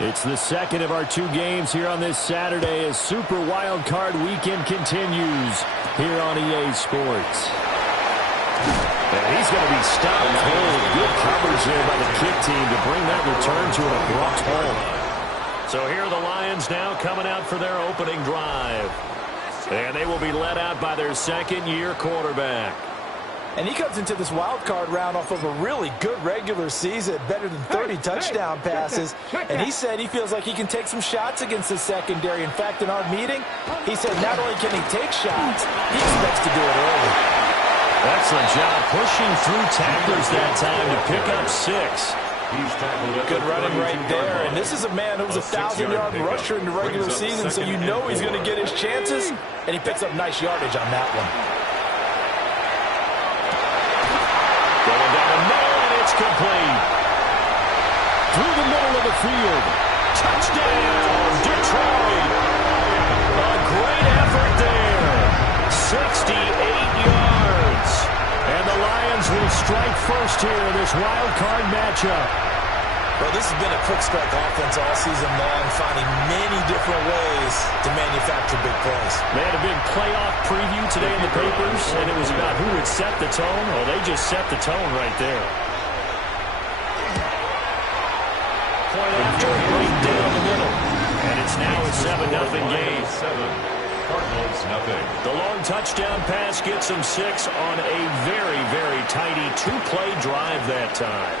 It's the second of our two games here on this Saturday as Super Wild Card Weekend continues here on EA Sports. And he's going to be stopped cold. Good coverage there by the kick team to bring that return to an abrupt halt. So here are the Lions now coming out for their opening drive. And they will be led out by their second-year quarterback. And he comes into this wild card round off of a really good regular season, better than 30 touchdown passes. And he said he feels like he can take some shots against the secondary. In fact, in our meeting, he said not only can he take shots, he expects to do it early. Excellent job pushing through tacklers that time to pick up 6. Good running right there. And this is a man who was a 1,000-yard rusher in the regular season, so you know he's going to get his chances. And he picks up nice yardage on that one. Complete. Through the middle of the field. Touchdown, Detroit. A great effort there. 68 yards. And the Lions will strike first here in this wild card matchup. Well, this has been a quick strike offense all season long, finding many different ways to manufacture big plays. They had a big playoff preview today in the papers, and it was about who would set the tone. Well, they just set the tone right there. Point after right down the middle. And it's now a 7-0 game. Cardinals nothing. The long touchdown pass gets them 6 on a very, very tidy 2-play drive that time.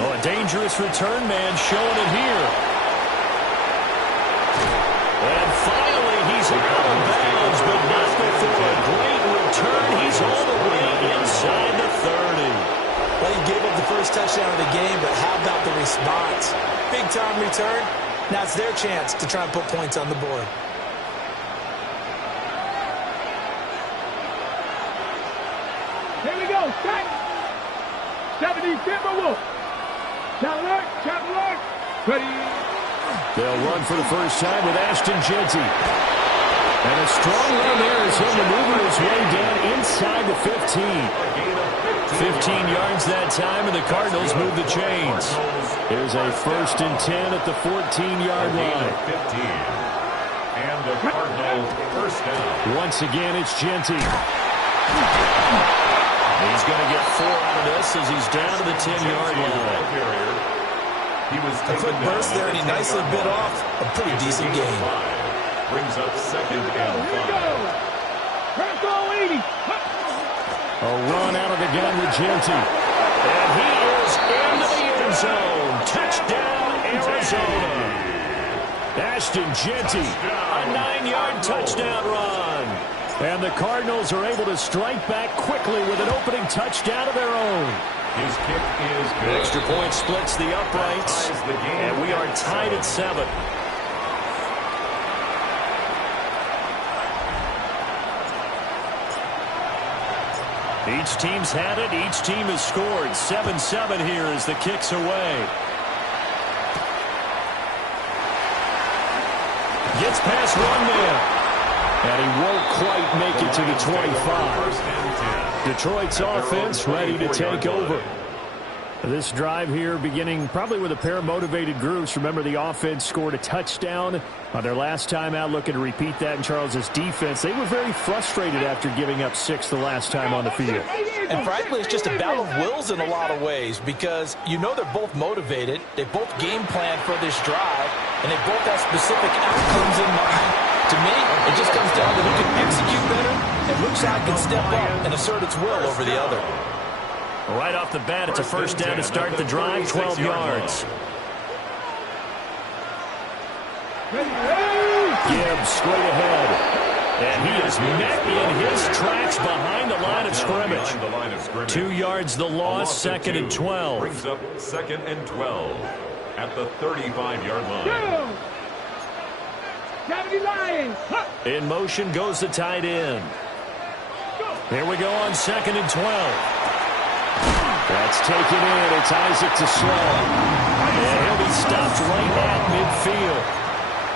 Oh, a dangerous return man showing it here. And finally he's out of bounds, but not before a great return. He's all the way inside the 30. Well, he gave up the first touchdown of the game, but how about the response? Big-time return. Now it's their chance to try and put points on the board. Here we go. 70 Timberwolves. Chapel alert. Ready. They'll run for the first time with Ashton Jeanty. And a strong run there as he'll maneuver his way down inside the 15. 15 yards that time, and the Cardinals move the chains. Here's a 1st and 10 at the 14-yard line. 15. And the Cardinals first down. Once again, it's Jeanty. He's going to get 4 out of this as he's down to the 10-yard line. A quick burst there, and he nicely bit off a pretty decent game. Brings up 2nd and 5. A run out of the gun with Jeanty. And he is into the end zone. Touchdown, Arizona. Ashton Jeanty, a 9-yard touchdown run. And the Cardinals are able to strike back quickly with an opening touchdown of their own. His kick is good. Extra point splits the uprights, and we are tied at 7. Each team's had it. Each team has scored. 7-7 here as the kick's away. Gets past one man. And he won't quite make it to the 25. Detroit's offense ready to take over. This drive here beginning probably with a pair of motivated groups. Remember, the offense scored a touchdown on their last time out, looking to repeat that in Charles's defense. They were very frustrated after giving up 6 the last time on the field. And frankly, it's just a battle of wills in a lot of ways because you know they're both motivated. They both game plan for this drive, and they both have specific outcomes in mind. To me, it just comes down to who can execute better and which side can step up and assert its will over the other. Right off the bat, it's a first down to start the drive, 12 yards. Gibbs straight ahead. And he is met in his tracks behind the line of scrimmage. 2 yards the loss, 2nd and 12. Brings up 2nd and 12 at the 35-yard line. In motion goes the tight end. Here we go on 2nd and 12. That's taken in. It's Isaac to slow. And he'll be stopped right at midfield.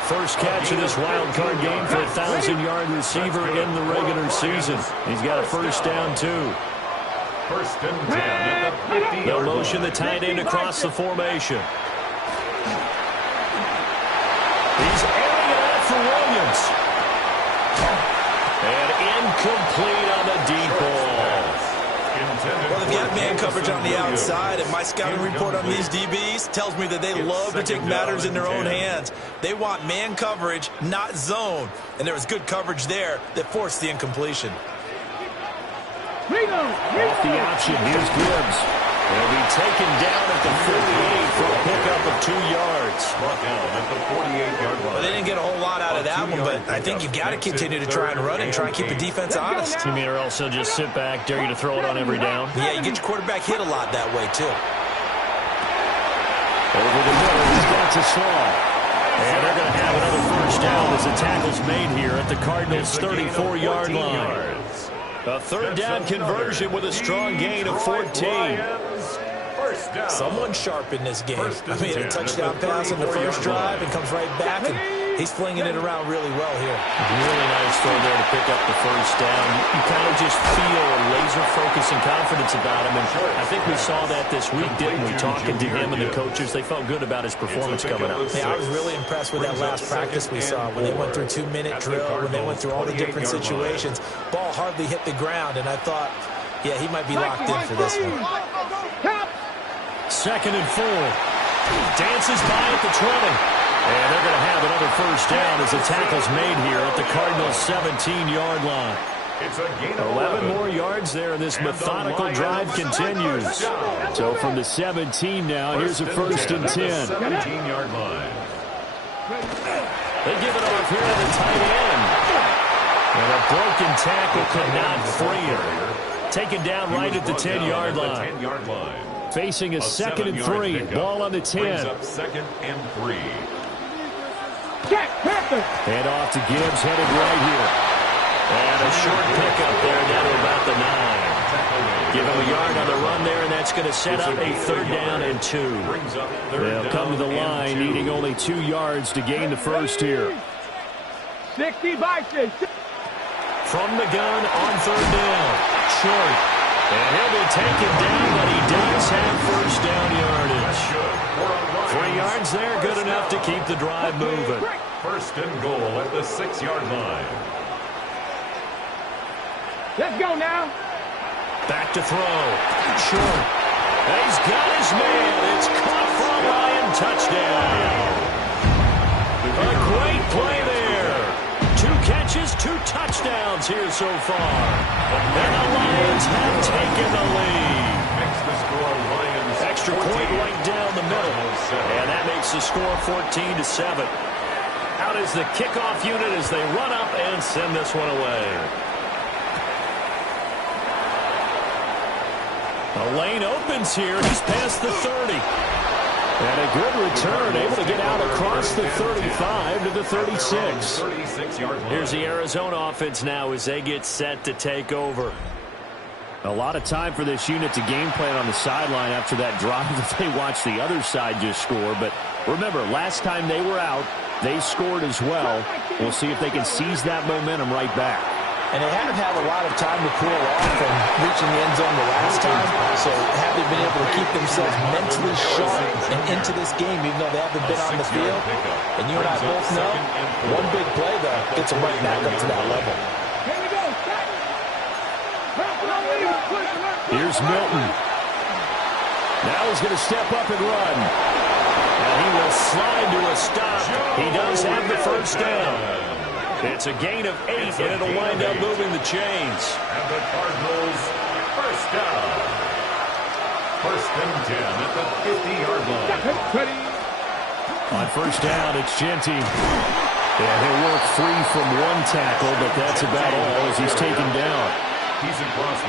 First catch of this wild card game for a 1,000-yard receiver in the regular season. He's got a first down, too. First and 10 at the 50-yard line. They'll motion the tight end across the formation. He's airing it out for Williams. And incomplete on the deep ball. Well, if you have man coverage on the outside, and my scouting report on these DBs tells me that they love to take matters in their own hands. They want man coverage, not zone. And there was good coverage there that forced the incompletion. Off the option, here's Gibbs. He'll be taken down at the 48 for a pickup of 2 yards. Brought down at the 48-yard line. Well, they didn't get a whole lot out of that one, but I think you've got to continue to try and run and try and keep the defense honest. You mean or else he'll just sit back, dare you to throw it on every down? Yeah, you get your quarterback hit a lot that way, too. Over the middle, he's got to Slaw. And they're going to have another first down as the tackle's made here at the Cardinals' 34-yard line. A third down conversion with a strong gain of 14. Someone sharp in this game. I mean, a touchdown pass on the first drive and comes right back, and he's flinging it around really well here. Really nice throw there to pick up the first down. You kind of just feel a laser focus and confidence about him, and I think we saw that this week, didn't we? Talking to him and the coaches, they felt good about his performance coming up. Yeah, I was really impressed with that last practice we saw when they went through 2-minute drill, when they went through all the different situations. Ball hardly hit the ground, and I thought, yeah, he might be locked in for this one. Second and 4. Dances by at the 20. And they're going to have another first down as the tackle's made here at the Cardinals' 17-yard line. It's a gain of 11 more yards there, and this methodical drive continues. So from the 17 now, here's a first and 10. 17-yard line. They give it off here to the tight end. And a broken tackle could not free him. Taken down right at the 10-yard line. Facing a second and 3. Ball on the 10. Up second and 3. Hand off to Gibbs, headed right here. And a short pickup there down to about the 9. Give him a yard on the run there, and that's going to set up a third down and 2. They'll come to the line, needing only 2 yards to gain the first here. 60 by 6. From the gun on third down. Short. And he'll be taken down, but he does have first down yardage. 3 yards there, good enough to keep the drive moving. First and goal at the 6-yard line. Let's go now. Back to throw. Short. And he's got his man. It's caught for a Lion touchdown. A great play there. 2 catches, 2 touchdowns here so far. And the Lions have taken the lead. Makes the score Lions. Extra point right down the middle. And that makes the score 14-7. Out is the kickoff unit as they run up and send this one away. The lane opens here. He's past the 30. And a good return, able to get out across the 35 to the 36. Here's the Arizona offense now as they get set to take over. A lot of time for this unit to game plan on the sideline after that drive that they watched the other side just score. But remember, last time they were out, they scored as well. We'll see if they can seize that momentum right back. And they haven't had a lot of time to cool off from reaching the end zone the last time. So have they been able to keep themselves mentally sharp and into this game, even though they haven't been on the field? And you and I both know, one big play, though, gets them right back up to that level. Here's Milton. Now he's going to step up and run. And he will slide to a stop. He does have the first down. It's a gain of 8, and it'll wind up moving the chains. And the Cardinals, first down. First and 10 at the 50-yard line. On first down, it's Genty. And he'll work free from 1 tackle, but that's about all as he's taken down.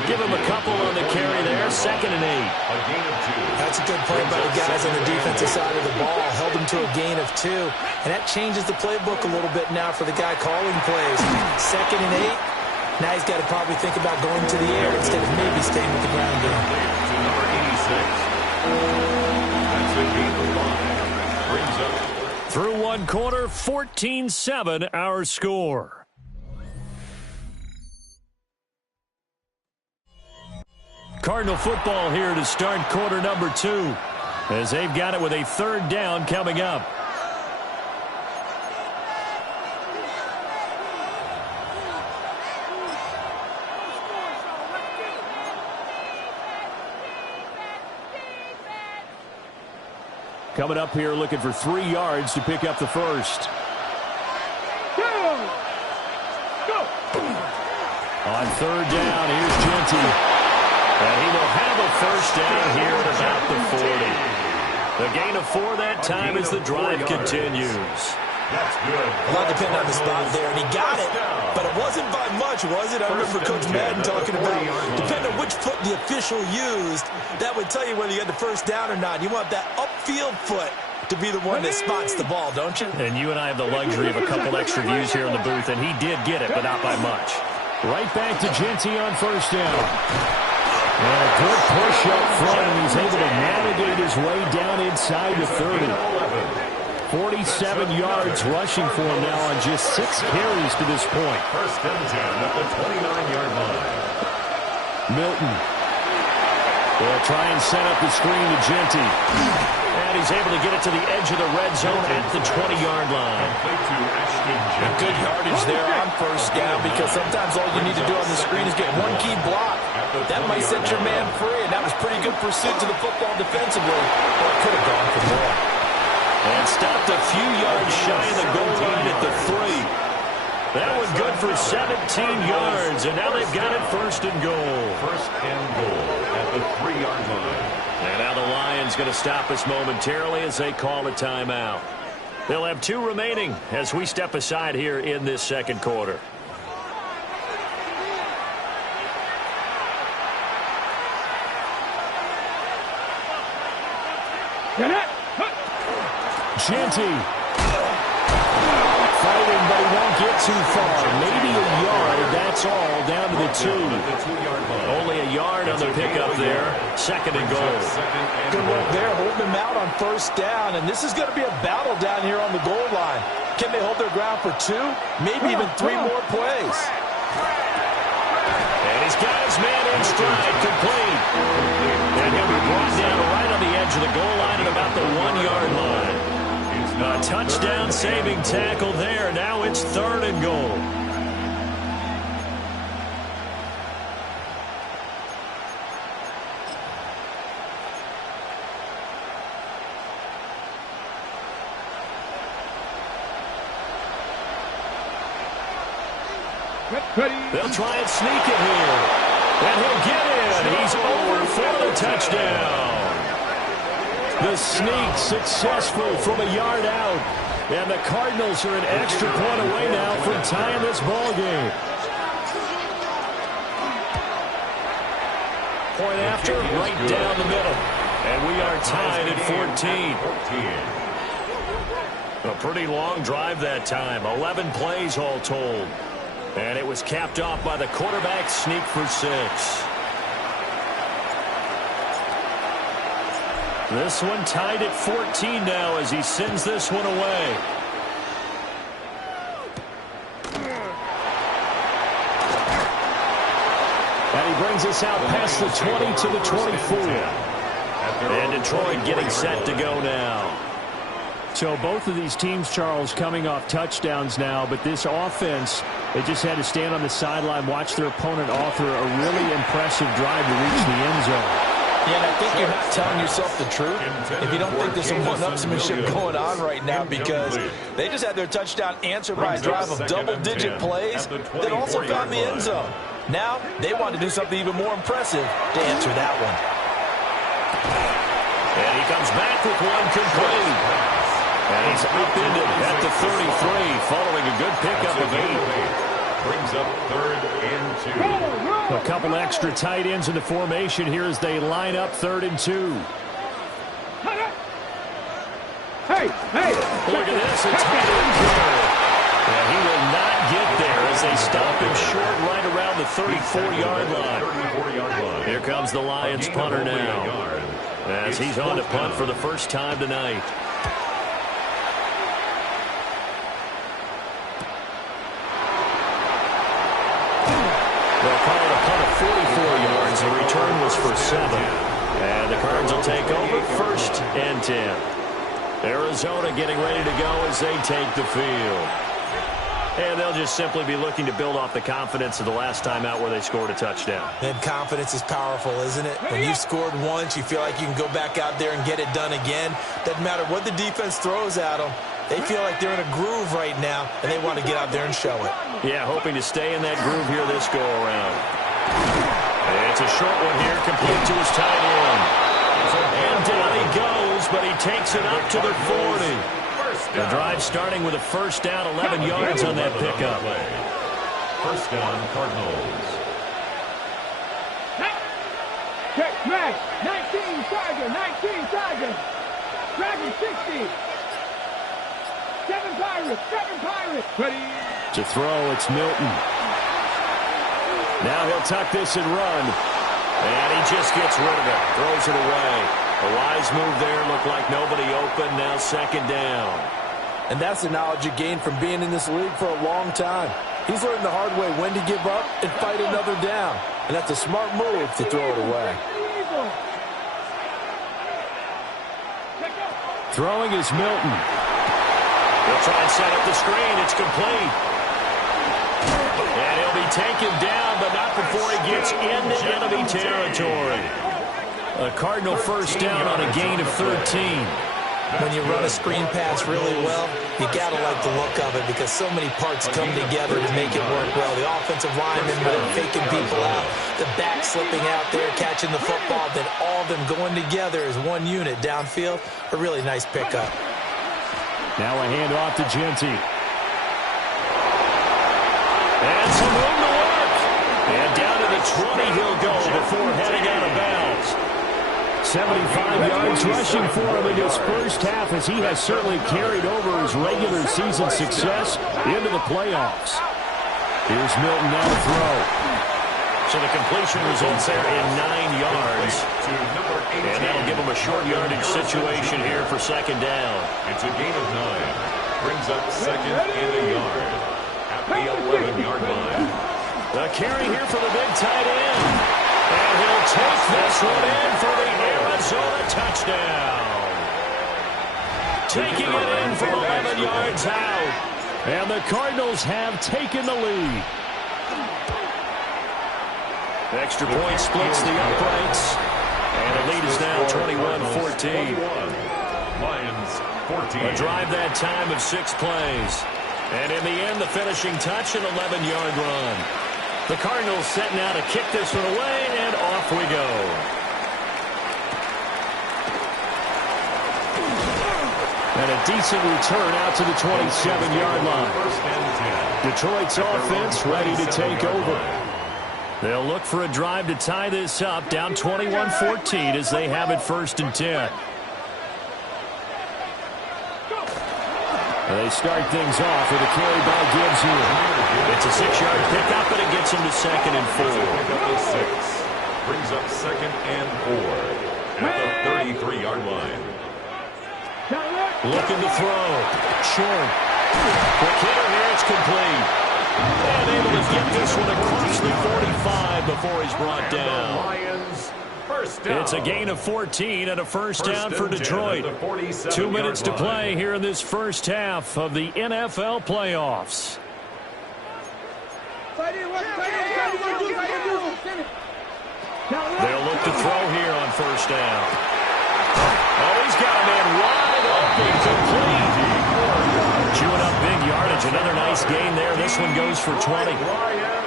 Give him a couple on the carry there. Second and 8. A gain of 2. That's a good play by the guys on the defensive side of the ball. Held him to a gain of 2. And that changes the playbook a little bit now for the guy calling plays. Second and 8. Now he's got to probably think about going to the air instead of maybe staying with the ground game. To number 86. That's a gain of 5. Brings up. Through 1 quarter, 14-7 our score. Cardinal football here to start quarter number 2, as they've got it with a third down coming up. Coming up here looking for 3 yards to pick up the first. On third down, here's Genty. And he will have a first down here at about the 40. The gain of 4 that time as the drive continues. That's good. A lot depending on the spot there, and he got it, but it wasn't by much, was it? I remember Coach Madden talking about, depending on which foot the official used, that would tell you whether you had the first down or not. You want that upfield foot to be the one that spots the ball, don't you? And you and I have the luxury of a couple extra views here in the booth, and he did get it, but not by much. Right back to Genty on first down. And a good push up front, and he's able to navigate his way down inside the 30. 47 yards rushing for him now on just 6 carries to this point. First and 10 at the 29-yard line. Milton. They'll try and set up the screen to Genty. And he's able to get it to the edge of the red zone at the 20-yard line. Good yardage there on first down, because sometimes all you need to do on the screen is get one key block. That might set your man free, and that was pretty good pursuit to the football defensively. But it could have gone for more. And stopped a few yards shy of the goal line at the 3. That was good for 17 yards, and now they've got it first and goal. First and goal at the 3-yard line. And now the Lions going to stop us momentarily as they call a timeout. They'll have 2 remaining as we step aside here in this second quarter. Genty. Fighting, but he won't get too far. Maybe a yard, that's all, down to the 2. Only a yard on the pickup there. Second and goal. Good work there, holding him out on first down, and this is going to be a battle down here on the goal line. Can they hold their ground for 2? Maybe even 3 more plays. And he's got his man in stride, complete. And he'll be brought down right on the edge of the goal line at about the 1-yard line. A touchdown-saving tackle there. Now it's third and goal. They'll try and sneak it here. And he'll get in. He's over for the touchdown. The sneak successful from a yard out. And the Cardinals are an extra point away now from tying this ball game. Point after, right down the middle. And we are tied at 14. A pretty long drive that time. 11 plays all told. And it was capped off by the quarterback sneak for 6. This one tied at 14 now as he sends this one away. And he brings us out past the 20 to the 24. And Detroit getting set to go now. So both of these teams, Charles, coming off touchdowns now, but this offense, they just had to stand on the sideline, watch their opponent offer a really impressive drive to reach the end zone. Yeah, and I think you're not telling yourself the truth if you don't think there's some one-upsmanship going on right now, because they just had their touchdown answered by a drive of double-digit plays that also found the end zone. Now they want to do something even more impressive to answer that one. And he comes back with one complete. And he's upended at the 33 following a good pickup of 8. Brings up third and 2. A couple extra tight ends in the formation here as they line up 3rd and 2. Hey! Look at this, it's tight end carry. And he will not get there as they stop him short right around the 34-yard line. Here comes the Lions punter now as he's on to punt for the first time tonight. They'll call it a punt of 44 yards The return was for 7. And the Cards will take over 1st and 10. Arizona getting ready to go as they take the field. And they'll just simply be looking to build off the confidence of the last time out where they scored a touchdown. And confidence is powerful, isn't it? When you've scored once, you feel like you can go back out there and get it done again. Doesn't matter what the defense throws at them. They feel like they're in a groove right now, and they want to get out there and show it. Yeah, hoping to stay in that groove here this go-around. It's a short one here, complete to his tight end. And down he goes, but he takes it up to the 40. The drive starting with a first down, 11 yards on that pickup. First down, Cardinals. Check, smash. 19 Charger, 19 Charger. Dragon 60. 7 Pirates, 7 Pirates. Ready. To throw, it's Milton. Now he'll tuck this and run. And he just gets rid of it. Throws it away. A wise move there. Looked like nobody open. Now second down. And that's the knowledge you gain from being in this league for a long time. He's learned the hard way when to give up and fight another down. And that's a smart move to throw it away. Throwing is Milton. He'll try and set up the screen. It's complete. And he'll be taken down, but not before he gets into enemy territory. A Cardinal first down on a gain of 13. When you run a screen pass really well, you got to like the look of it because so many parts come together to make it work well. The offensive linemen faking people out, the back slipping out there, catching the football, then all of them going together as one unit downfield. A really nice pickup. Now a handoff to Genty. And some room to work. And down to the 20 he'll go before heading out of bounds. 75 yards rushing for him in his first half as he has certainly carried over his regular season success into the playoffs. Here's Milton now to throw. So the completion results there in 9 yards. And that'll give him a short yardage situation here for second down. It's a gain of 9. Brings up second and a yard at the 11-yard line. The carry here for the big tight end. And he'll take this one in for the Arizona touchdown. Taking it in from 11 yards out. And the Cardinals have taken the lead. Extra point splits the uprights. And the lead is now 21-14. Lions 14. A drive that time of 6 plays. And in the end, the finishing touch, an 11-yard run. The Cardinals set now to kick this one away, and off we go. And a decent return out to the 27-yard line. Detroit's offense ready to take over. They'll look for a drive to tie this up, down 21-14 as they have it first and 10. They start things off with a carry by Gibbs here. It's a 6-yard pickup, and it gets him to second and 4. Brings up second and 4 at the 33-yard line. Looking to throw. Short. Quick hitter here. It's complete. And able to get this one across the 45 before he's brought down. It's a gain of 14 and a first down for Detroit. 2 minutes to play here in this first half of the NFL playoffs. They'll look to throw here on first down. Oh, he's got a man wide open, complete. Chewing up big yardage. Another nice gain there. This one goes for 20.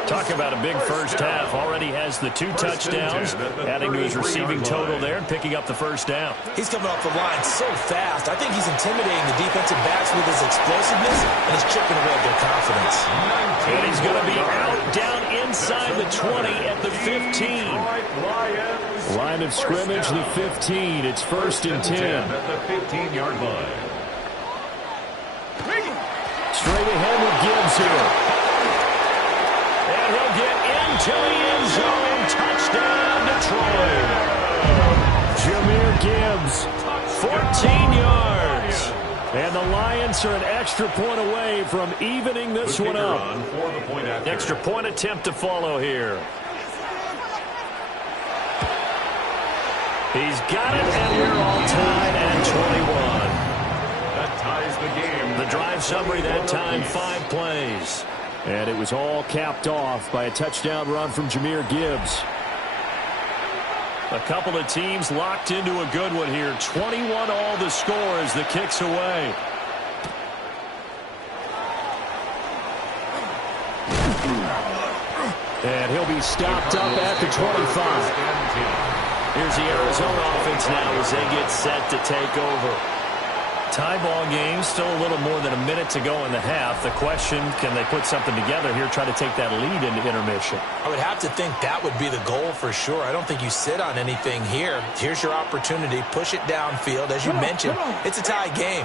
Talk about a big first half. Already has the 2 touchdowns, adding to his receiving total there and picking up the first down. He's coming off the line so fast. I think he's intimidating the defensive backs with his explosiveness, and he's chipping away at their confidence. And he's going to be out down inside the 20 at the 15. Line of scrimmage, the 15. It's first and 10. At the 15-yard line. Straight ahead with Gibbs here. And he'll get into the end zone. Touchdown, Detroit. Jahmyr Gibbs, 14 yards. And the Lions are an extra point away from evening this one up. Extra point attempt to follow here. He's got it, and we're all tied at 21. That ties the game. The drive summary that time, 5 plays. And it was all capped off by a touchdown run from Jahmyr Gibbs. A couple of teams locked into a good one here. 21 all the score as the kick's away. And he'll be stopped up at the 25. Here's the Arizona offense now as they get set to take over. Tie ball game, still a little more than a minute to go in the half. The question, can they put something together here, try to take that lead into intermission? I would have to think that would be the goal for sure. I don't think you sit on anything here. Here's your opportunity. Push it downfield. As you mentioned, it's a tie game.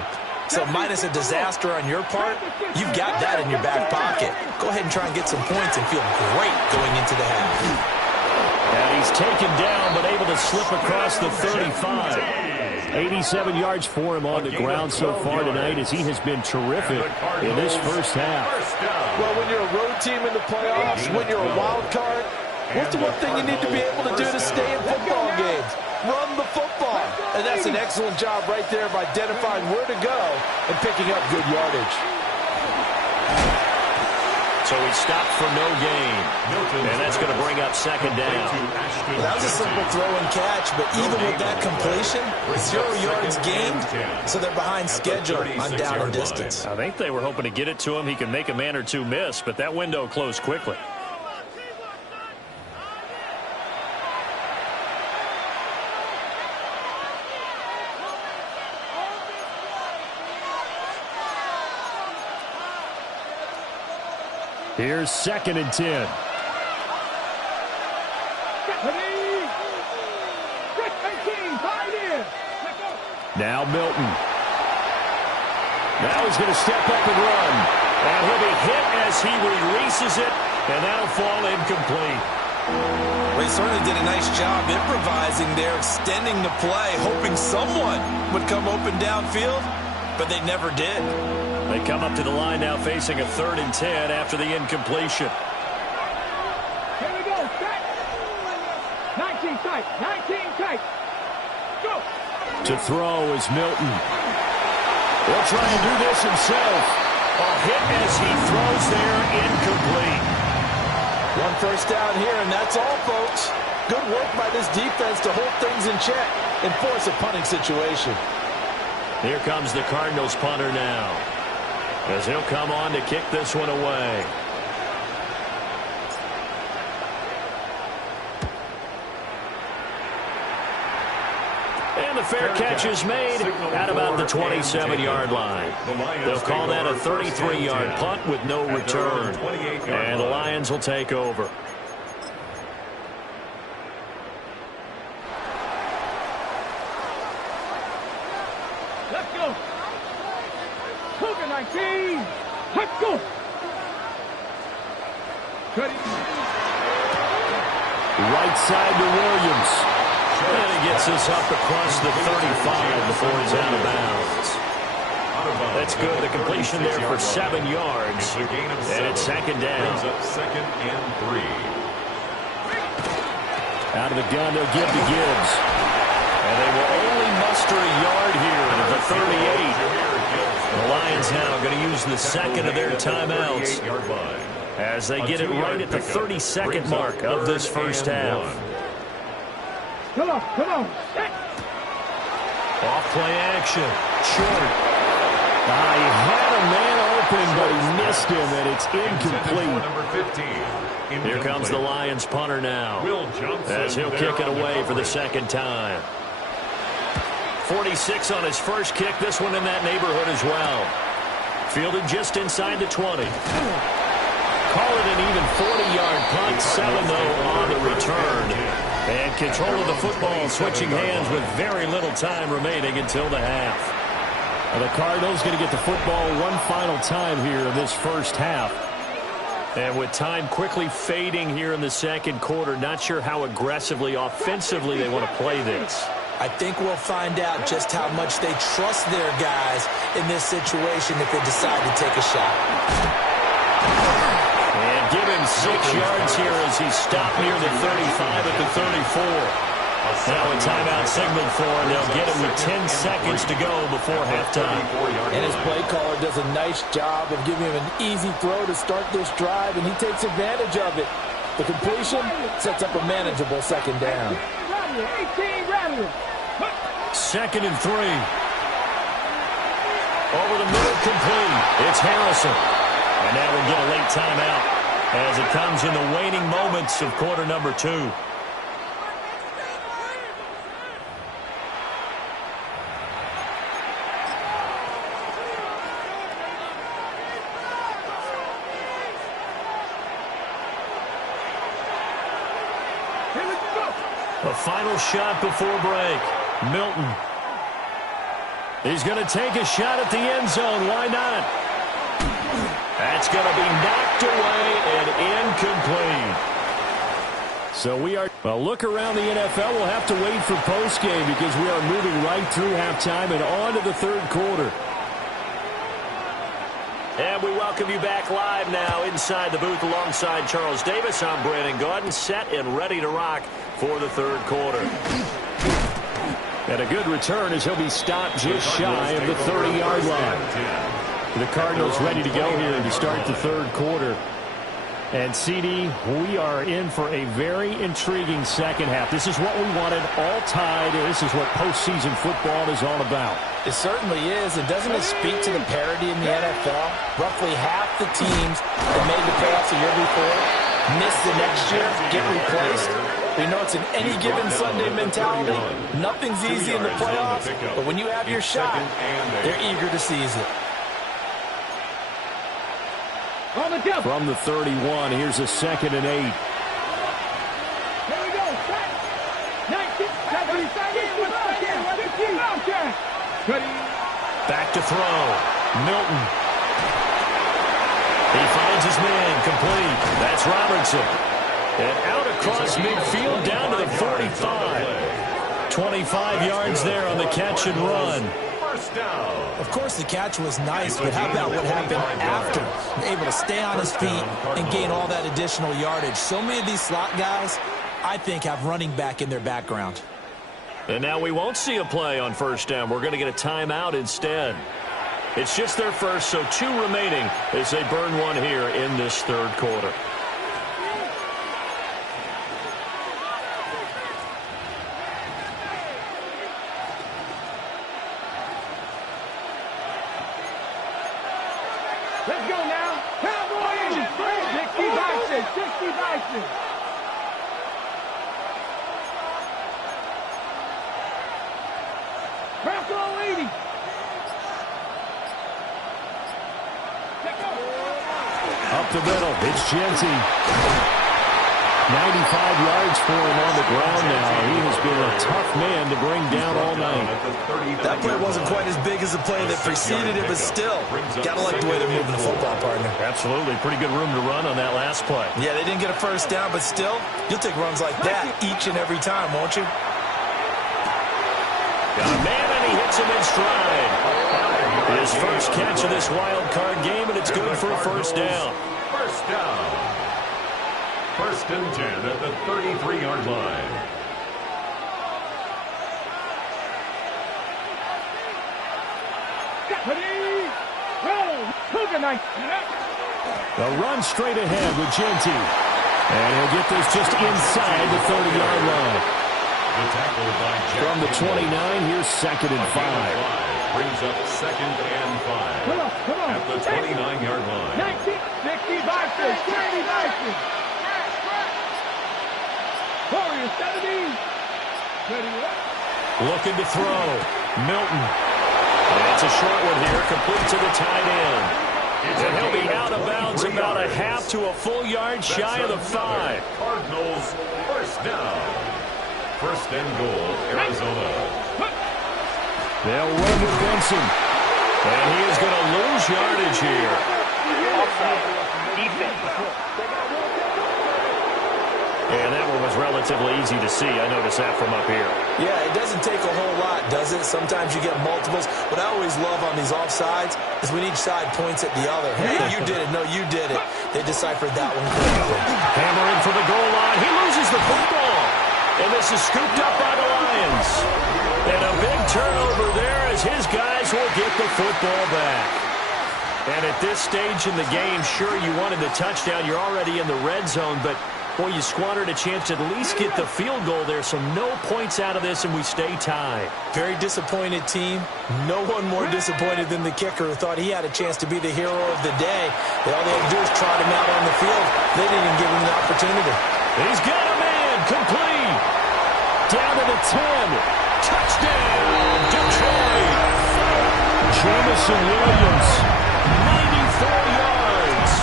So minus a disaster on your part, you've got that in your back pocket. Go ahead and try and get some points and feel great going into the half. And he's taken down but able to slip across the 35. 87 yards for him on the ground so far tonight as he has been terrific in this first half. Well, when you're a road team in the playoffs, when you're a wild card, what's the one thing you need to be able to do to stay in football games? Run the football. And that's an excellent job right there of identifying where to go and picking up good yardage. So he stopped for no gain. And that's going to bring up second down. Well, that was a simple throw and catch, but even with that completion, 0 yards gained, so they're behind schedule on down and distance. I think they were hoping to get it to him. He could make a man or two miss, but that window closed quickly. Here's 2nd and 10. Now Milton. Now he's going to step up and run. And he'll be hit as he releases it, and that'll fall incomplete. Well, he certainly did a nice job improvising there, extending the play, hoping someone would come open downfield, but they never did. They come up to the line now facing a 3rd and 10 after the incompletion. Here we go, set. 19 tight, 19 tight. Go. To throw is Milton. He'll try and do this himself. A hit as he throws there, incomplete. 1 first down here, and that's all, folks. Good work by this defense to hold things in check and force a punting situation. Here comes the Cardinals punter now, as he'll come on to kick this one away. And the fair catch is made at about the 27-yard line. They'll call that a 33-yard punt with no return. And the Lions will take over. Let's go. Cougar 19. Let's go. Right side to Williams. And he gets us up across the 35 before he's out of bounds. That's good. The completion there for 7 yards. And it's 2nd down. 2nd and 3. Out of the gun, they'll give to Gibbs. And they will only muster a yard here at the 38. The Lions now going to use the 2nd of their timeouts as they get it right at the 32nd mark of this first half. Come on, come on. Off play action. Short. He had a man open, but he missed him, and it's incomplete. Here comes the Lions punter now, as he'll kick it away for the 2nd time. 46 on his first kick. This one in that neighborhood as well. Fielded just inside the 20. Call it an even 40-yard punt. 7, though, on the return. And control of the football switching hands with very little time remaining until the half. And the Cardinals going to get the football one final time here in this first half. And with time quickly fading here in the 2nd quarter, not sure how aggressively, offensively they want to play this. I think we'll find out just how much they trust their guys in this situation if they decide to take a shot. And give him 6 yards here as he stopped near the 35 at the 34. Now a timeout signaled for, and they'll get it with 10 seconds to go before halftime. And his play caller does a nice job of giving him an easy throw to start this drive, and he takes advantage of it. The completion sets up a manageable second down. 18, 2nd and 3. Over the middle, complete. It's Harrison. And now we'll get a late timeout as it comes in the waning moments of quarter number 2. A final shot before break. Milton. He's going to take a shot at the end zone. Why not? That's going to be knocked away and incomplete. So we are, well, look around the NFL. We'll have to wait for postgame because we are moving right through halftime and on to the third quarter. And we welcome you back live now inside the booth alongside Charles Davis. I'm Brandon Gaudin, set and ready to rock for the third quarter. And a good return as he'll be stopped just shy of the 30-yard line. The Cardinals ready to go here to start the third quarter. And, CD, we are in for a very intriguing second half. This is what we wanted, all tied. This is what postseason football is all about. It certainly is. And doesn't it speak to the parity in the NFL? Roughly half the teams that made the playoffs the year before miss the next year, get replaced. We know it's an any given Sunday mentality. Nothing's easy in the playoffs, but when you have your shot, they're eager to seize it. From the 31, here's a 2nd and 8. Here we go. 19, 17, back to throw. Milton. He finds his man, complete. That's Robertson. And out across midfield down to the 45. 25 yards there on the catch and run. Of course, the catch was nice, but how about what happened after? Able to stay on his feet and gain all that additional yardage. So many of these slot guys, I think, have running back in their background. And now we won't see a play on first down. We're going to get a timeout instead. It's just their first, so 2 remaining as they burn one here in this third quarter. Let's go now. Cowboys! 60 Bison. Bronco 80. Up the middle, it's Genty. 95 yards for him on the ground now. He has been a tough man to bring down all night. That play wasn't quite as big as the play that preceded it, but still, gotta like the way they're moving the football, partner. Absolutely. Pretty good room to run on that last play. Yeah, they didn't get a first down, but still, you'll take runs like that each and every time, won't you? Got a man, and he hits him in stride. His first catch of this wild card game, and it's good for a first down. First down. 1st and 10 at the 33-yard line. The run straight ahead with Genty. And he'll get this just inside the 30-yard line. From the 29, here's 2nd and 5. Brings up 2nd and 5. Come on. At the 29-yard line. 60 Bison. Warriors 70. Looking to throw. Milton. And it's a short one here, complete to the tight end. And he'll be out of bounds about a half to a full yard shy of the 5. Cardinals first down. 1st and goal, Arizona. They'll run with Benson. And he is going to lose yardage here. And that one was relatively easy to see. I noticed that from up here. Yeah, it doesn't take a whole lot, does it? Sometimes you get multiples. What I always love on these offsides is when each side points at the other. Hey, you did it. No, you did it. They deciphered that one correctly. Hammer in for the goal line. He loses the football. And this is scooped up by the the football back. And at this stage in the game, sure, you wanted the touchdown. You're already in the red zone, but, boy, you squandered a chance to at least get the field goal there, so no points out of this, and we stay tied. Very disappointed team. No one more disappointed than the kicker who thought he had a chance to be the hero of the day. All they had to do was trot him out on the field. They didn't even give him the opportunity. He's got a man, complete. Down to the 10. Touchdown, Detroit. Jamison Williams, 94 yards.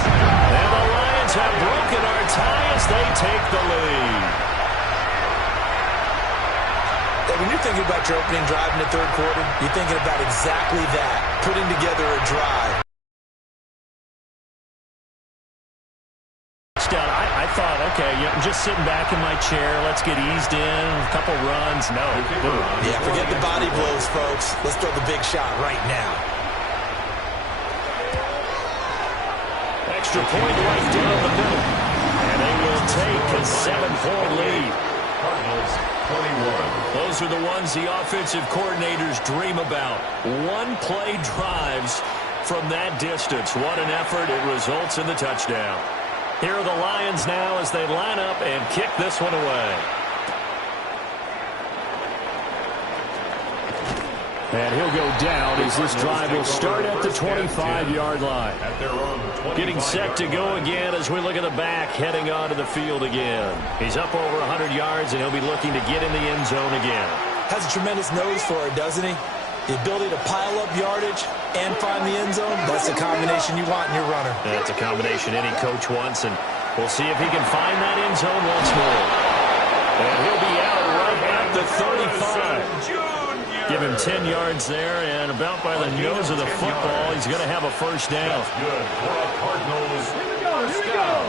And the Lions have broken our tie as they take the lead. When you're thinking about your opening drive in the third quarter, you're thinking about exactly that, putting together a drive. I thought, okay, I'm just sitting back in my chair. Let's get eased in. A couple runs. No. Yeah, forget the body blows, folks. Let's throw the big shot right now. Extra point right down the middle. And they will take a 7-point lead. Cardinals 21. Those are the ones the offensive coordinators dream about. One-play drives from that distance. What an effort. It results in the touchdown. Here are the Lions now as they line up and kick this one away. And he'll go down as this drive will start at the 25-yard line. Getting set to go again as we look at the back, heading onto the field again. He's up over 100 yards, and he'll be looking to get in the end zone again. Has a tremendous nose for it, doesn't he? The ability to pile up yardage and find the end zone, that's the combination you want in your runner. That's a combination any coach wants, and we'll see if he can find that end zone once more. And he'll be out right at the 35. Give him 10 yards there, and about by the nose of the football, he's going to have a first down. That's good for a Cardinals first down.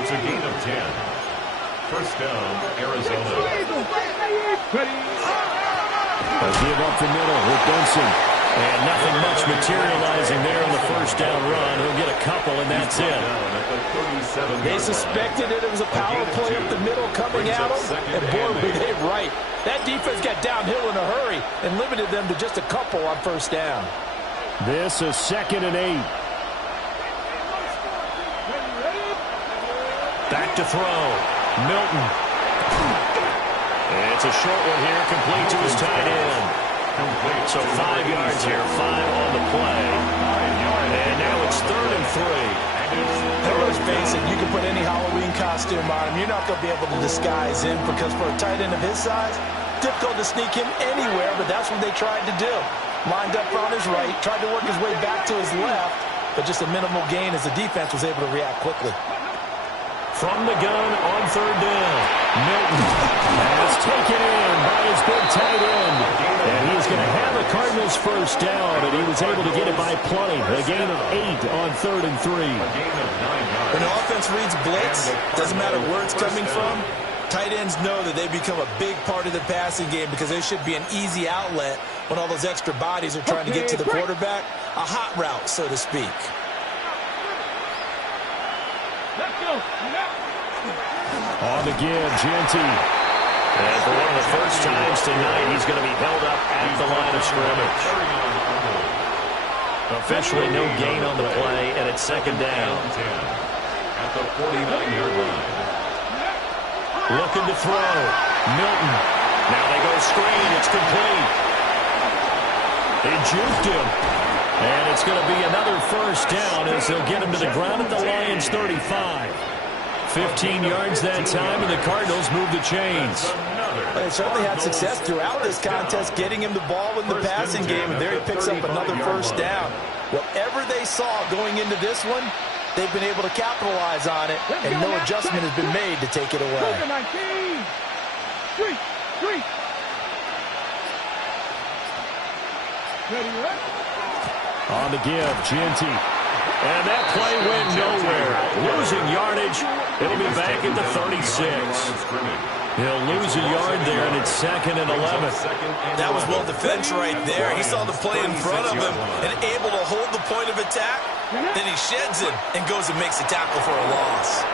It's a gain of 10. First down, Arizona. A give up the middle with Benson. And nothing much materializing there in the first down run. He'll get a couple, and that's it. They suspected it was a power play up the middle coming at them, and boy, were they right. That defense got downhill in a hurry and limited them to just a couple on first down. This is 2nd and 8. Back to throw. Milton. It's a short one here, complete to his tight end. So 5 yards here, 5 on the play. And now it's 3rd and 3. Let's face it, you can put any Halloween costume on him. You're not going to be able to disguise him because for a tight end of his size, difficult to sneak him anywhere, but that's what they tried to do. Lined up on his right, tried to work his way back to his left, but just a minimal gain as the defense was able to react quickly. From the gun on 3rd down, Milton has taken in by his big tight end. And he's going to have the Cardinals first down, and he was able to get it by plenty. A gain of 8 on 3rd and 3. When the offense reads blitz, doesn't matter where it's coming from, tight ends know that they become a big part of the passing game because there should be an easy outlet when all those extra bodies are trying to get to the quarterback. A hot route, so to speak. On the give, Genty. And for one of the first times tonight, he's going to be held up at the line of scrimmage. Officially no gain on the play, and it's 2nd down. At the 49-yard line. Looking to throw. Milton. Now they go screen. It's complete. He juked him. And it's going to be another first down as they'll get him to the ground at the Lions' 35. 15 yards that time, and the Cardinals move the chains. They certainly had success throughout this contest, getting him the ball in the passing game, and there he picks up another first down. Whatever they saw going into this one, they've been able to capitalize on it, and no adjustment has been made to take it away. On the give, Genty. And that play went nowhere. Losing yardage. It'll be back at the 36. He'll lose a yard there, and it's 2nd and 11. That was well defense right there. He saw the play in front of him and able to hold the point of attack. Then he sheds it and goes and makes a tackle for a loss.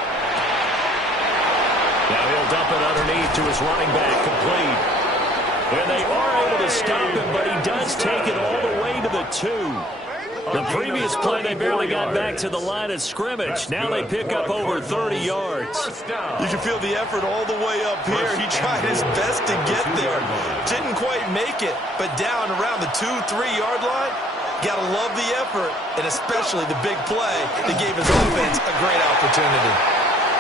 Now he'll dump it underneath to his running back, complete. And they are able to stop him, but he does take it all the way to the 2. The previous play, they barely got back to the line of scrimmage. Now they pick up over 30 yards. You can feel the effort all the way up here. He tried his best to get there. Didn't quite make it, but down around the 2-3-yard line, got to love the effort, and especially the big play that gave his offense a great opportunity.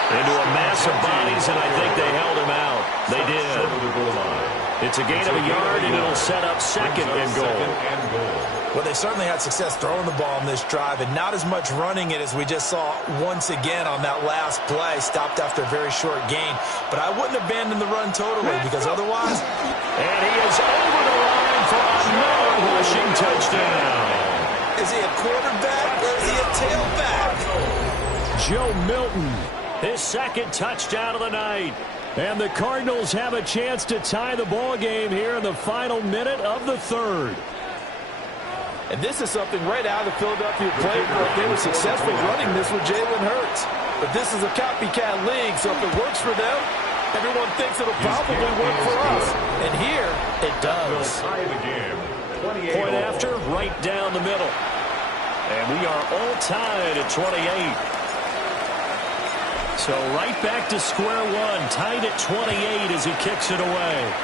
Into a mass of bodies, and I think they held him out. They did. It's a gain of a yard, and it'll set up second and goal. Well, they certainly had success throwing the ball in this drive, and not as much running it as we just saw once again on that last play. Stopped after a very short gain. But I wouldn't abandon the run totally, because otherwise... And he is over the line for another rushing touchdown. Is he a quarterback or is he a tailback? Joe Milton, his second touchdown of the night. And the Cardinals have a chance to tie the ball game here in the final minute of the third. And this is something right out of the Philadelphia playbook. They were successful running this with Jalen Hurts. But this is a copycat league, so if it works for them, everyone thinks it'll probably work for us. And here, it does. Point after, right down the middle. And we are all tied at 28. So right back to square one, tied at 28 as he kicks it away.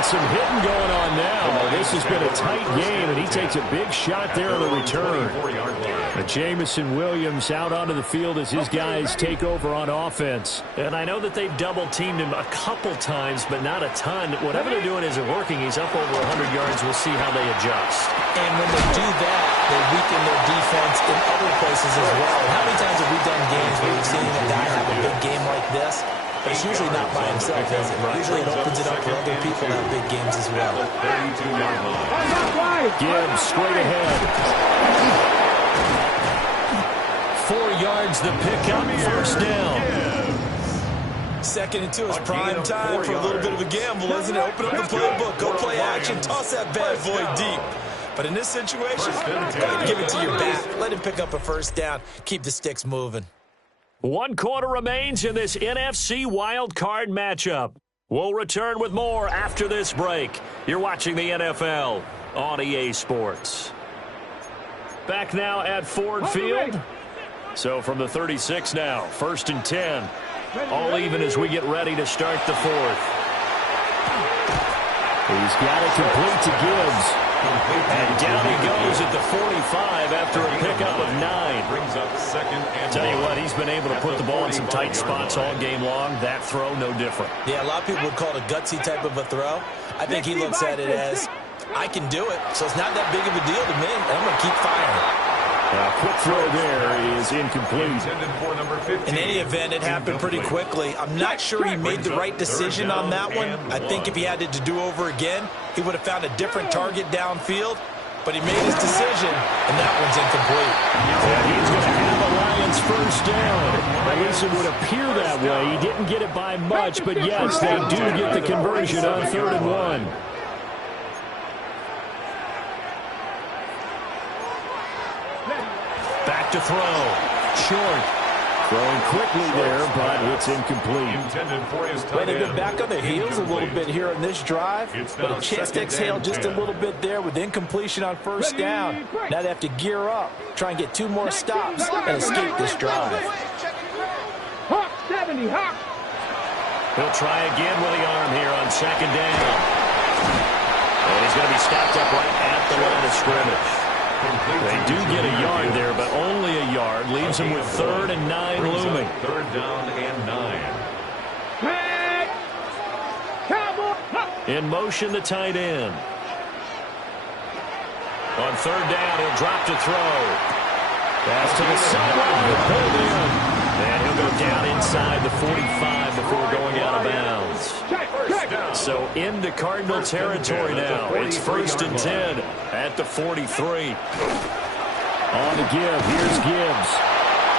Some hitting going on now. This has been a tight game, and he takes a big shot there on the return. But Jamison Williams out onto the field as his guys take over on offense. And I know that they've double-teamed him a couple times, but not a ton. Whatever they're doing isn't working. He's up over 100 yards. We'll see how they adjust. And when they do that, they weaken their defense in other places as well. How many times have we done games where we've seen a guy have a big game like this? But it's usually not by himself, is it? Usually it opens it up for other people to have big games as well. Gibbs straight ahead. 4 yards the pickup, first down. 2nd and 2 is prime time for a little bit of a gamble, isn't it? Open up the playbook, go play action, toss that bad boy deep. But in this situation, go ahead and give it to your back. Let him pick up a first down, keep the sticks moving. 1 quarter remains in this NFC Wild Card matchup. We'll return with more after this break. You're watching the NFL on EA Sports. Back now at Ford Field. So from the 36 now, 1st and 10. All even as we get ready to start the 4th. He's got it complete to Gibbs. And down he goes at the 45 after a pickup of 9. Brings up 2nd and Tell you what, he's been able to put the ball in some tight spots all game long. That throw, no different. Yeah, a lot of people would call it a gutsy type of a throw. I think he looks at it as, I can do it, so it's not that big of a deal to me, and I'm going to keep firing. Quick throw there is incomplete. In any event, it happened pretty quickly. I'm not sure he made the right decision on that one. I think if he had it to do over again, he would have found a different target downfield. But he made his decision, and that one's incomplete. And he's going to have a Lions first down. At least it would appear that way. He didn't get it by much, but yes, they do get the conversion on 3rd and 1. Back to throw. Short. Throwing quickly there, but it's incomplete. Well, they've been back on their heels a little bit here on this drive, but a chance to exhale just a little bit there with incompletion on first down. Now they have to gear up, try and get 2 more stops and escape this drive. Hawk 70, Hawk. He'll try again with the arm here on 2nd down. And he's going to be stopped up right at the line of scrimmage. They do get a yard there, but only a yard. Leaves him with 3rd and 9 looming. 3rd down and 9. In motion, the tight end. On 3rd down, he'll drop to throw. Pass to the sideline, pulled in. And he'll go down inside the 45 before going out of bounds. So into Cardinal territory now. It's 1st and 10 at the 43. On to Gibbs. Here's Gibbs.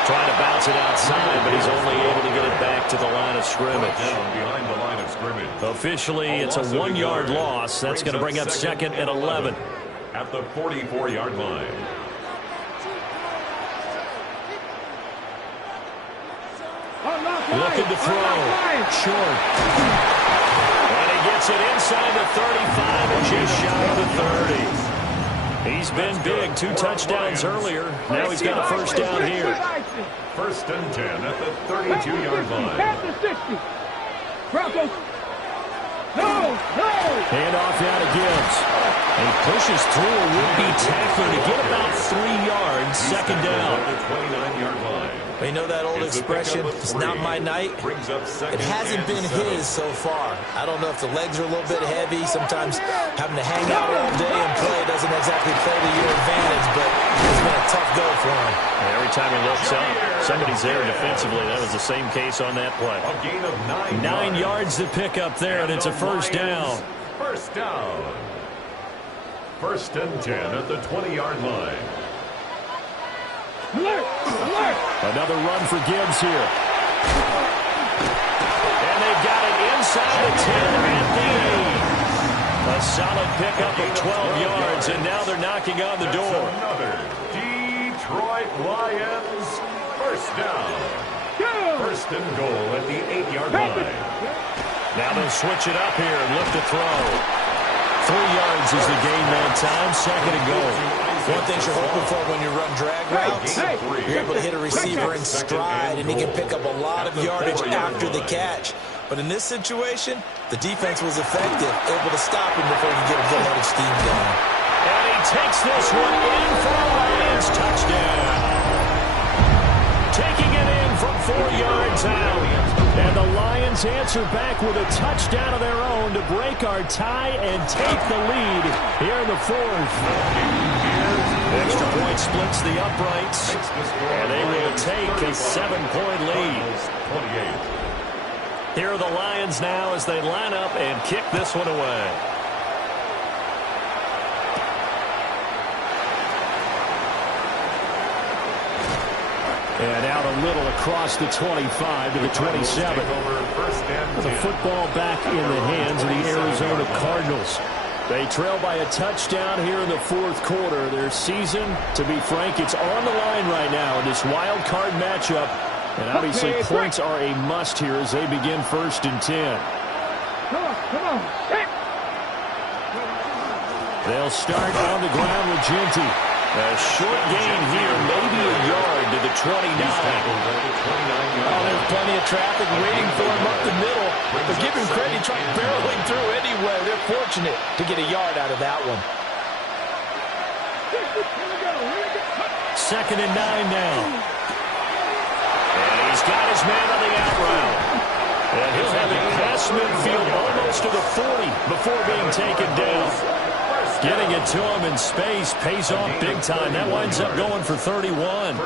Trying to bounce it outside, but he's only able to get it back to the line of scrimmage. Behind the line of scrimmage. Officially, it's a 1-yard loss. That's going to bring up 2nd and 11. At the 44-yard line. Looking to throw. Short. And he gets it inside the 35 and just shy of the 30. He's been big. 2 touchdowns earlier. Now he's got a first down here. First and 10 at the 32-yard line. At the 60. Broncos. No. Hand off now to Gibbs. And he pushes through a would-be tackler to get about 3 yards. Second down. At the 29-yard line. You know that old expression, it's not my night? It hasn't been his so far. I don't know if the legs are a little bit heavy. Sometimes having to hang out all day and play doesn't exactly play to your advantage, but it's been a tough go for him. And every time he looks up, somebody's there defensively. That was the same case on that play. A gain of 9 yards to pick up there, and it's a first down. First down. First and 10 at the 20-yard line. Another run for Gibbs here. And they've got it inside the 10 at the 8. A solid pickup of 12 yards, and now they're knocking on the door. Another Detroit Lions first down. First and goal at the 8-yard line. Now they'll switch it up here and look to throw. 3 yards is the gain that time. Second and goal. One thing you're hoping for when you run drag routes, you're able to hit a receiver in stride, and he can pick up a lot of yardage after the catch. But in this situation, the defense was effective, able to stop him before he could get a good head of steam going. And he takes this one in for a Lions touchdown. Taking it in from 4 yards out. And the Lions answer back with a touchdown of their own to break our tie and take the lead here in the 4th. Extra point splits the uprights, and they will take a 7-point lead. Here are the Lions now as they line up and kick this one away. And out a little across the 25 to the 27. The football back in the hands of the Arizona Cardinals. They trail by a touchdown here in the 4th quarter. Their season, to be frank, it's on the line right now in this wild card matchup. And obviously points are a must here as they begin 1st and 10. Come on. They'll start on the ground with Genty. A short gain here, maybe a yard to the 29. There's plenty of traffic waiting for him up the middle. But give him credit, he tried barreling through anyway. They're fortunate to get a yard out of that one. 2nd and 9 now. And he's got his man on the out route. And he'll have it past midfield almost to the 40 before being taken down. Getting it to him in space pays off big time. That winds up going for 31.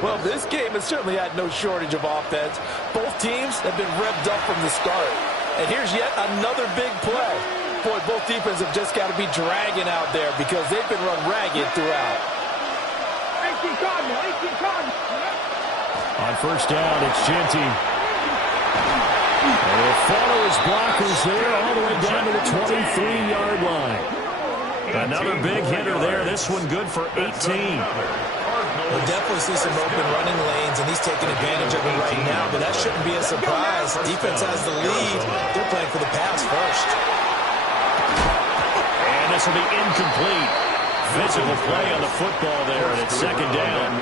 Well, this game has certainly had no shortage of offense. Both teams have been revved up from the start. And here's yet another big play. Boy, both defenses have just got to be dragging out there because they've been run ragged throughout. 18 Cardinal. On first down, it's Genty. And he'll follow his blockers there all the way down to the 23-yard line. Another big hitter there. This one good for 18. We'll definitely see some open running lanes, and he's taking advantage of it right now, but that shouldn't be a surprise. Defense has the lead. They're playing for the pass first. And this will be incomplete. Physical play on the football there, and it's 2nd down.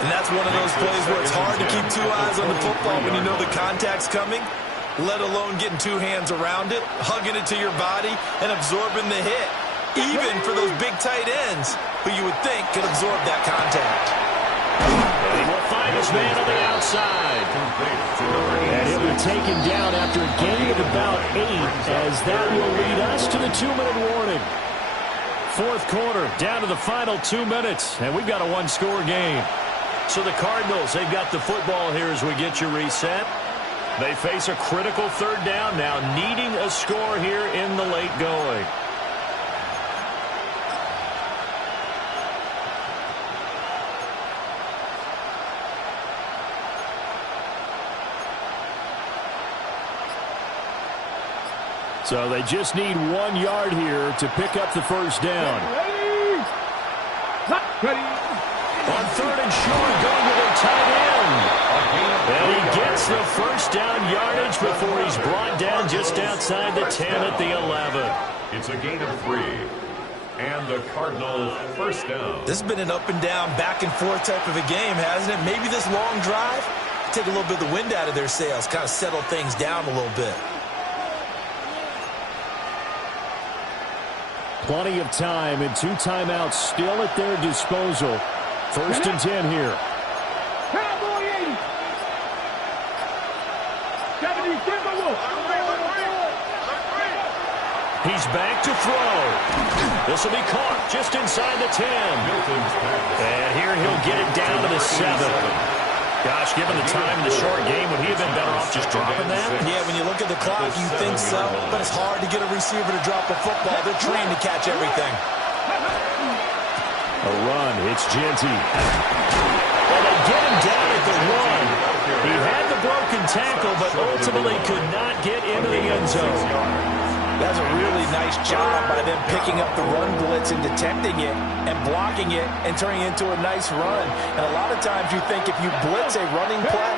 And that's one of those plays where it's hard to keep 2 eyes on the football when you know the contact's coming, let alone getting 2 hands around it, hugging it to your body, and absorbing the hit. Even for those big tight ends who you would think could absorb that contact. And he will find his man on the outside. And he'll be taken down after a gain of about 8, as that will lead us to the 2-minute warning. 4th quarter, down to the final 2 minutes, and we've got a 1-score game. So the Cardinals, they've got the football here as we get you reset. They face a critical 3rd down now, needing a score here in the late going. So they just need 1 yard here to pick up the first down. On 3rd and short, going with a tight end. And he gets the first down yardage before he's brought down just outside the 10 at the 11. It's a gain of 3. And the Cardinal first down. This has been an up and down, back and forth type of a game, hasn't it? Maybe this long drive, take a little bit of the wind out of their sails, kind of settle things down a little bit. Plenty of time and 2 timeouts still at their disposal. First and 10 here. Cowboy 80. 70 Timberwolves. He's back to throw. This will be caught just inside the 10. And here he'll get it down to the 7. Gosh, given the time in the short game, would he have been better off just dropping that? Yeah, when you look at the clock, you think so. But it's hard to get a receiver to drop a football. They're trained to catch everything. A run. It's Genty. Well, they get him down at the 1. He had the broken tackle, but ultimately could not get into the end zone. That's a really nice job by them picking up the run blitz and detecting it and blocking it and turning it into a nice run. And a lot of times you think if you blitz a running play,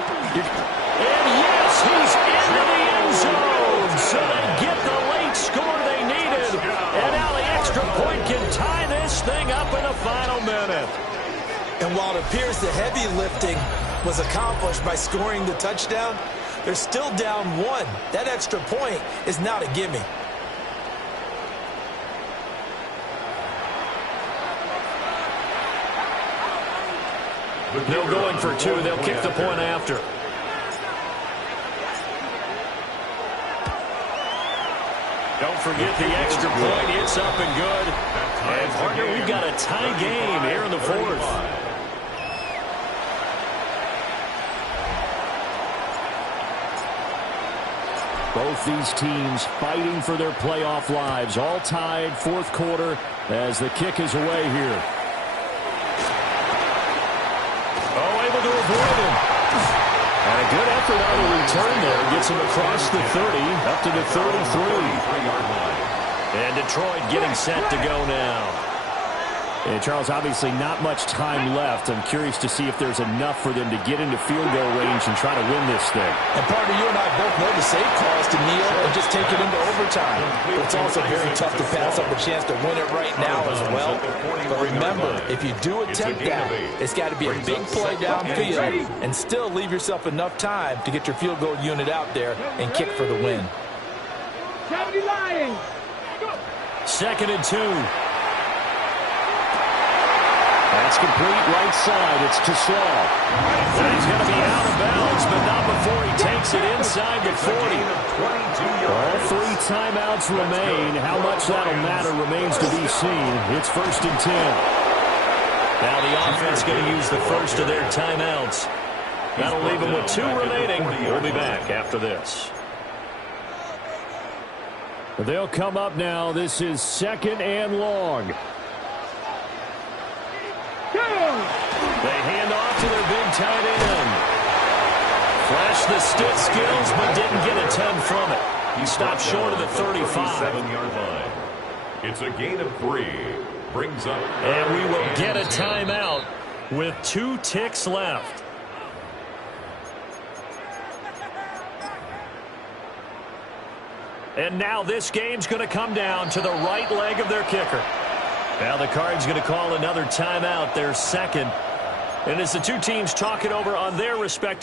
and yes, he's into the end zone. So they get the late score they needed. And now the extra point can tie this thing up in the final minute. And while it appears the heavy lifting was accomplished by scoring the touchdown, they're still down 1. That extra point is not a gimme. They're going for 2. They'll kick the point after. Don't forget the extra point. It's up and good. And, partner, we've got a tie game here in the 4th. Both these teams fighting for their playoff lives. All tied, 4th quarter, as the kick is away here. Able to avoid him. And a good effort on the return there. Gets him across the 30, up to the 33. And Detroit getting set to go now. And Charles, obviously not much time left. I'm curious to see if there's enough for them to get into field goal range and try to win this thing. And partner, you and I both know the safe calls to kneel and just take it into overtime. But it's also very tough to pass up a chance to win it right now as well. But remember, if you do attempt that, it's got to be a big play downfield and still leave yourself enough time to get your field goal unit out there and kick for the win. 70 Lions. 2nd and 2. That's complete right side. It's to Slaw. And he's going to be out of bounds, but not before he takes it inside the 40. All 3 timeouts remain. How much that'll matter remains to be seen. It's 1st and 10. Now the offense going to use the first of their timeouts. That'll leave them with 2 remaining. We'll be back after this. They'll come up now. This is 2nd and long. They hand off to their big tight end. Flashed the stick skills, but didn't get a ton from it. He stopped short of the 35. 7-yard line. It's a gain of 3. Brings up. And we will get a timeout with 2 ticks left. And now this game's going to come down to the right leg of their kicker. Now the Cards going to call another timeout, their 2nd. And as the 2 teams talk it over on their respective